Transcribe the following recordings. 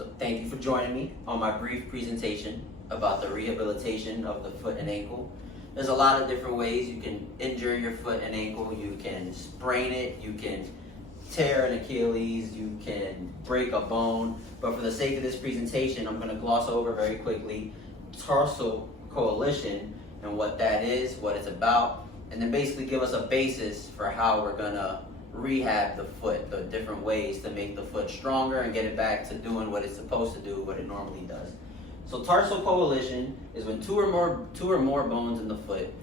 So thank you for joining me on my brief presentation about the rehabilitation of the foot and ankle. There's a lot of different ways you can injure your foot and ankle. You can sprain it, you can tear an Achilles, you can break a bone. But for the sake of this presentation, I'm going to gloss over very quickly tarsal coalition and what that is, what it's about, and then basically give us a basis for how we're going to rehab the foot, the different ways to make the foot stronger and get it back to doing what it's supposed to do, what it normally does. So tarsal coalition is when two or more bones in the foot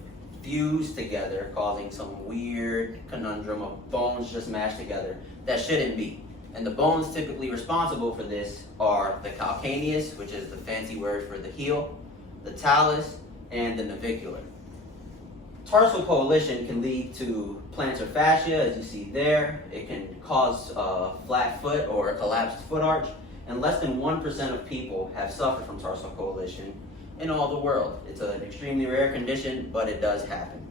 fuse together, causing some weird conundrum of bones just mashed together that shouldn't be. And the bones typically responsible for this are the calcaneus, which is the fancy word for the heel, the talus, and the navicular. Tarsal coalition can lead to plantar fascia, as you see there. It can cause a flat foot or a collapsed foot arch, and less than 1% of people have suffered from tarsal coalition in all the world. It's an extremely rare condition, but it does happen.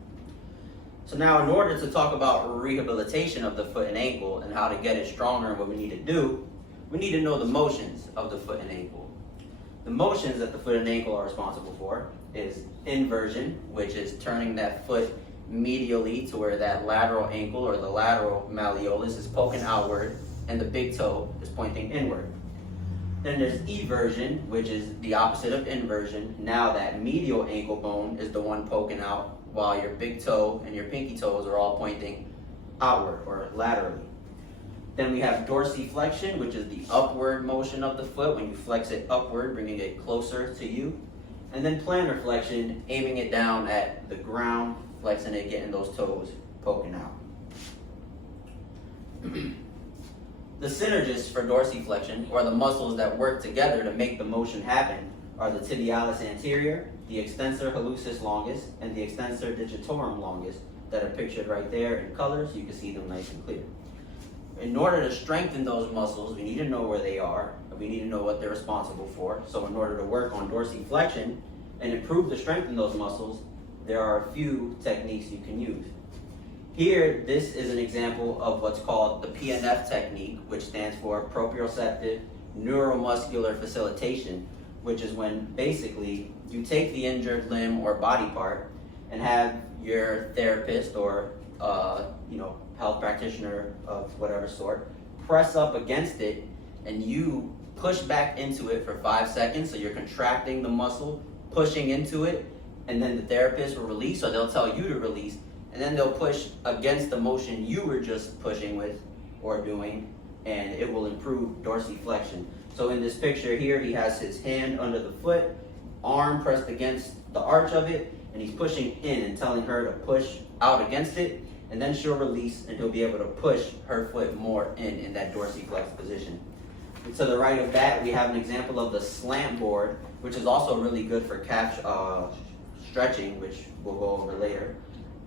So now, in order to talk about rehabilitation of the foot and ankle and how to get it stronger and what we need to do, we need to know the motions of the foot and ankle. The motions that the foot and ankle are responsible for is inversion, which is turning that foot medially to where that lateral ankle or the lateral malleolus is poking outward and the big toe is pointing inward. Then there's eversion, which is the opposite of inversion. Now that medial ankle bone is the one poking out while your big toe and your pinky toes are all pointing outward or laterally. Then we have dorsiflexion, which is the upward motion of the foot when you flex it upward, bringing it closer to you. And then plantar flexion, aiming it down at the ground, flexing it, getting those toes poking out. The synergists for dorsiflexion, or the muscles that work together to make the motion happen, are the tibialis anterior, the extensor hallucis longus, and the extensor digitorum longus that are pictured right there in color so you can see them nice and clear. In order to strengthen those muscles, we need to know where they are, and we need to know what they're responsible for. So in order to work on dorsiflexion and improve the strength in those muscles, there are a few techniques you can use. Here, this is an example of what's called the PNF technique, which stands for proprioceptive neuromuscular facilitation, which is when basically you take the injured limb or body part and have your therapist or health practitioner of whatever sort press up against it, and you push back into it for 5 seconds. So you're contracting the muscle, pushing into it, and then the therapist will release, or they'll tell you to release, and then they'll push against the motion you were just pushing with or doing, and it will improve dorsiflexion. So in this picture here, he has his hand under the foot, arm pressed against the arch of it, and he's pushing in and telling her to push out against it, and then she'll release and he'll be able to push her foot more in that dorsiflex position. And to the right of that, we have an example of the slant board, which is also really good for calf stretching, which we'll go over later.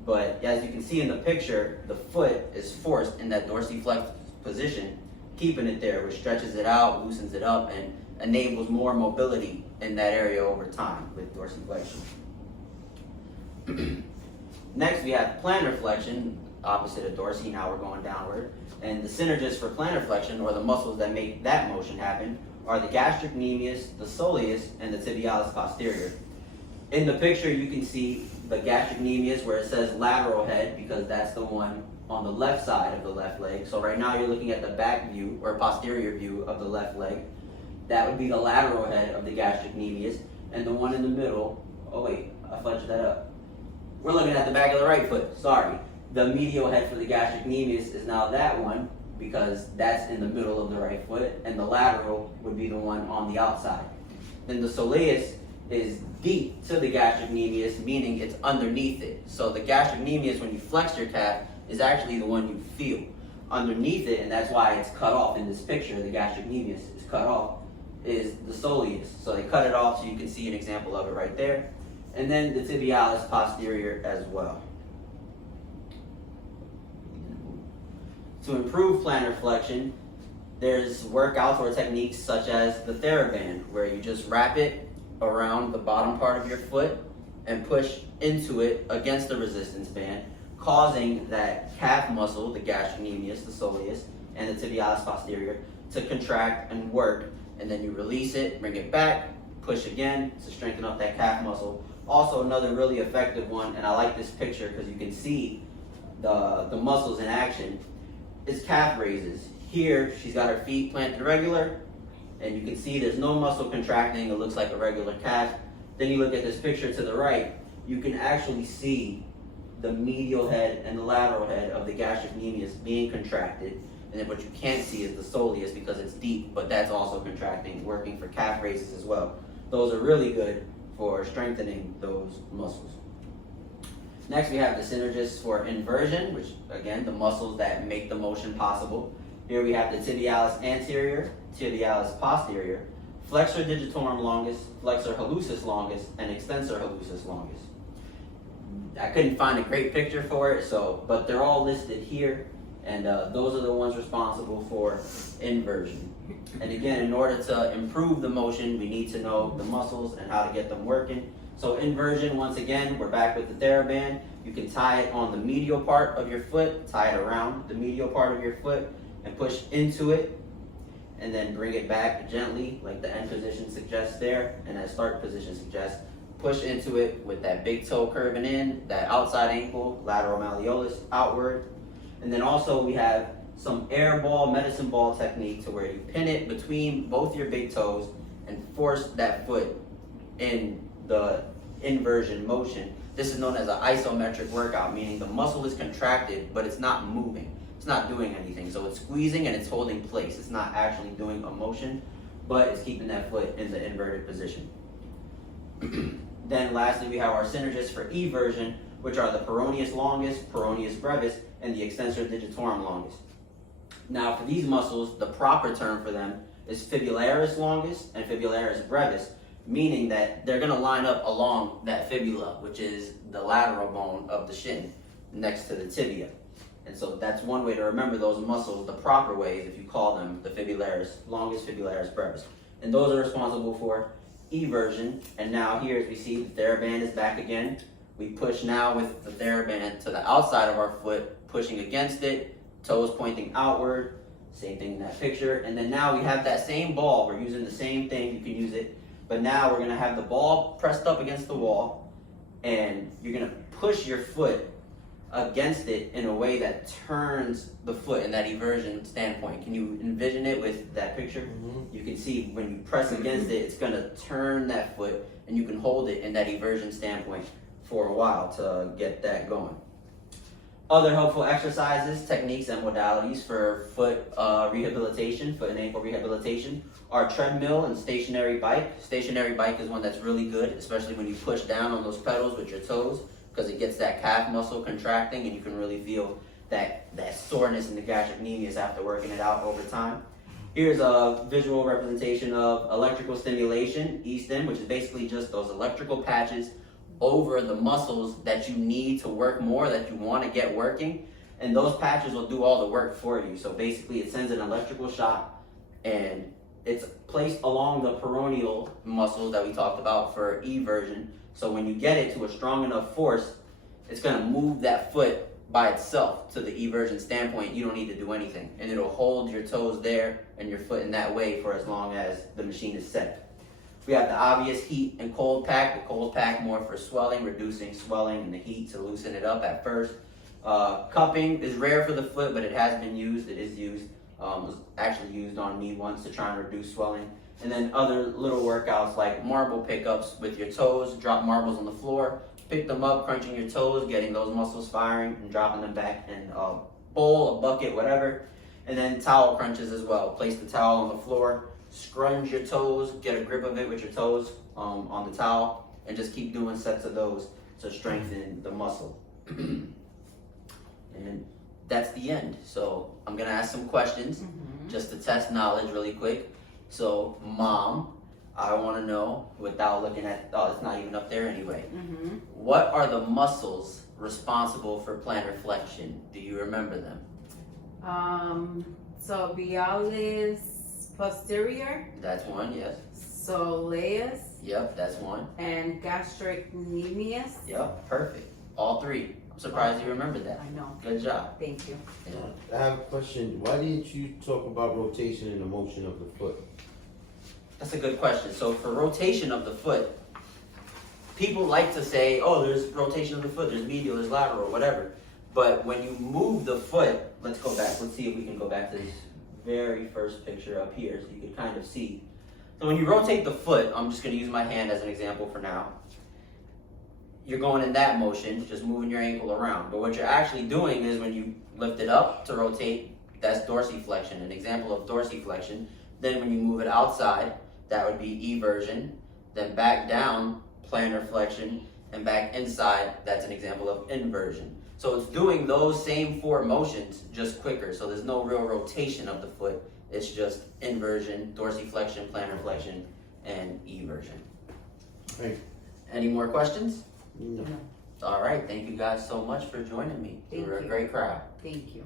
But as you can see in the picture, the foot is forced in that dorsiflex position, keeping it there, which stretches it out, loosens it up, and enables more mobility in that area over time with dorsiflexion. Next, we have plantar flexion, opposite of dorsi. Now we're going downward. And the synergists for plantar flexion, or the muscles that make that motion happen, are the gastrocnemius, the soleus, and the tibialis posterior. In the picture, you can see the gastrocnemius where it says lateral head, because that's the one on the left side of the left leg. So right now you're looking at the back view or posterior view of the left leg. That would be the lateral head of the gastrocnemius. And the one in the middle, oh wait, I fudged that up. We're looking at the back of the right foot, sorry. The medial head for the gastrocnemius is now that one, because that's in the middle of the right foot, and the lateral would be the one on the outside. Then the soleus is deep to the gastrocnemius, meaning it's underneath it. So the gastrocnemius, when you flex your calf, is actually the one you feel. Underneath it, and that's why it's cut off in this picture, the gastrocnemius is cut off, is the soleus. So they cut it off so you can see an example of it right there. And then the tibialis posterior as well. To improve plantar flexion, there's workouts or techniques such as the TheraBand, where you just wrap it around the bottom part of your foot and push into it against the resistance band, causing that calf muscle, the gastrocnemius, the soleus, and the tibialis posterior to contract and work, and then you release it, bring it back, push again to strengthen up that calf muscle. Also another really effective one, and I like this picture because you can see the muscles in action, is calf raises. Here, she's got her feet planted regular, and you can see there's no muscle contracting. It looks like a regular calf. Then you look at this picture to the right, you can actually see the medial head and the lateral head of the gastrocnemius being contracted. And then what you can't see is the soleus because it's deep, but that's also contracting, working for calf raises as well. Those are really good for strengthening those muscles. Next, we have the synergists for inversion, which again, the muscles that make the motion possible. Here we have the tibialis anterior, tibialis posterior, flexor digitorum longus, flexor hallucis longus, and extensor hallucis longus. I couldn't find a great picture for it, but they're all listed here, and those are the ones responsible for inversion. And again, in order to improve the motion, we need to know the muscles and how to get them working. So inversion, once again, we're back with the TheraBand. You can tie it on the medial part of your foot, tie it around the medial part of your foot, and push into it, and then bring it back gently, like the end position suggests there, and that start position suggests. Push into it with that big toe curving in, that outside ankle, lateral malleolus outward. And then also we have some air ball, medicine ball technique to where you pin it between both your big toes and force that foot in the inversion motion. This is known as an isometric workout, meaning the muscle is contracted, but it's not moving. It's not doing anything. So it's squeezing and it's holding place. It's not actually doing a motion, but it's keeping that foot in the inverted position. Then lastly, we have our synergists for eversion, which are the peroneus longus, peroneus brevis, and the extensor digitorum longus. Now for these muscles, the proper term for them is fibularis longus and fibularis brevis, meaning that they're going to line up along that fibula, which is the lateral bone of the shin next to the tibia. And so that's one way to remember those muscles the proper way, is if you call them the fibularis longus, fibularis brevis. And those are responsible for eversion. And now here, as we see, the TheraBand is back again. We push now with the TheraBand to the outside of our foot, pushing against it, toes pointing outward, same thing in that picture. And then now we have that same ball. We're using the same thing, you can use it. But now we're gonna have the ball pressed up against the wall, and you're gonna push your foot against it in a way that turns the foot in that eversion standpoint. Can you envision it with that picture? Mm-hmm. You can see when you press against it, it's gonna turn that foot, and you can hold it in that eversion standpoint for a while to get that going. Other helpful exercises, techniques, and modalities for foot rehabilitation, foot and ankle rehabilitation, are treadmill and stationary bike. Stationary bike is one that's really good, especially when you push down on those pedals with your toes, because it gets that calf muscle contracting, and you can really feel that soreness in the gastrocnemius after working it out over time. Here's a visual representation of electrical stimulation, E-stim, which is basically just those electrical patches over the muscles that you need to work more, that you want to get working, and those patches will do all the work for you. So basically it sends an electrical shock, and it's placed along the peroneal muscle that we talked about for eversion. So when you get it to a strong enough force, it's going to move that foot by itself to the eversion standpoint. You don't need to do anything, and it'll hold your toes there and your foot in that way for as long as the machine is set. We have the obvious heat and cold pack. The cold pack more for swelling, reducing swelling, and the heat to loosen it up at first. Cupping is rare for the foot, but it has been used. It is used. It was actually used on me once to try and reduce swelling. And then other little workouts like marble pickups with your toes. Drop marbles on the floor, pick them up, crunching your toes, getting those muscles firing, and dropping them back in a bowl, a bucket, whatever. And then towel crunches as well. Place the towel on the floor, scrunch your toes, get a grip of it with your toes on the towel, and just keep doing sets of those to strengthen the muscle. And that's the end. So I'm gonna ask some questions just to test knowledge really quick. So Mom, I wanna know, without looking at, oh, it's not even up there anyway. What are the muscles responsible for plantar flexion? Do you remember them? So Bialis posterior. That's one, yes. Soleus. Yep, that's one. And gastrocnemius. Yep, perfect. All three. surprised you remembered that. I know. Good job. Thank you. Yeah. I have a question. Why didn't you talk about rotation and the motion of the foot? That's a good question. So for rotation of the foot, people like to say, oh, there's rotation of the foot, there's medial, there's lateral, whatever. But when you move the foot, let's go back. Let's see if we can go back to this very first picture up here so you can kind of see. So when you rotate the foot, I'm just going to use my hand as an example for now. You're going in that motion, just moving your ankle around. But what you're actually doing is when you lift it up to rotate, that's dorsiflexion, an example of dorsiflexion. Then when you move it outside, that would be eversion. Then back down, plantar flexion, and back inside, that's an example of inversion. So it's doing those same 4 motions just quicker. So there's no real rotation of the foot. It's just inversion, dorsiflexion, plantar flexion, and eversion. Thank you. Any more questions? No. All right, thank you guys so much for joining me. You Thank were a you. great crowd. Thank you.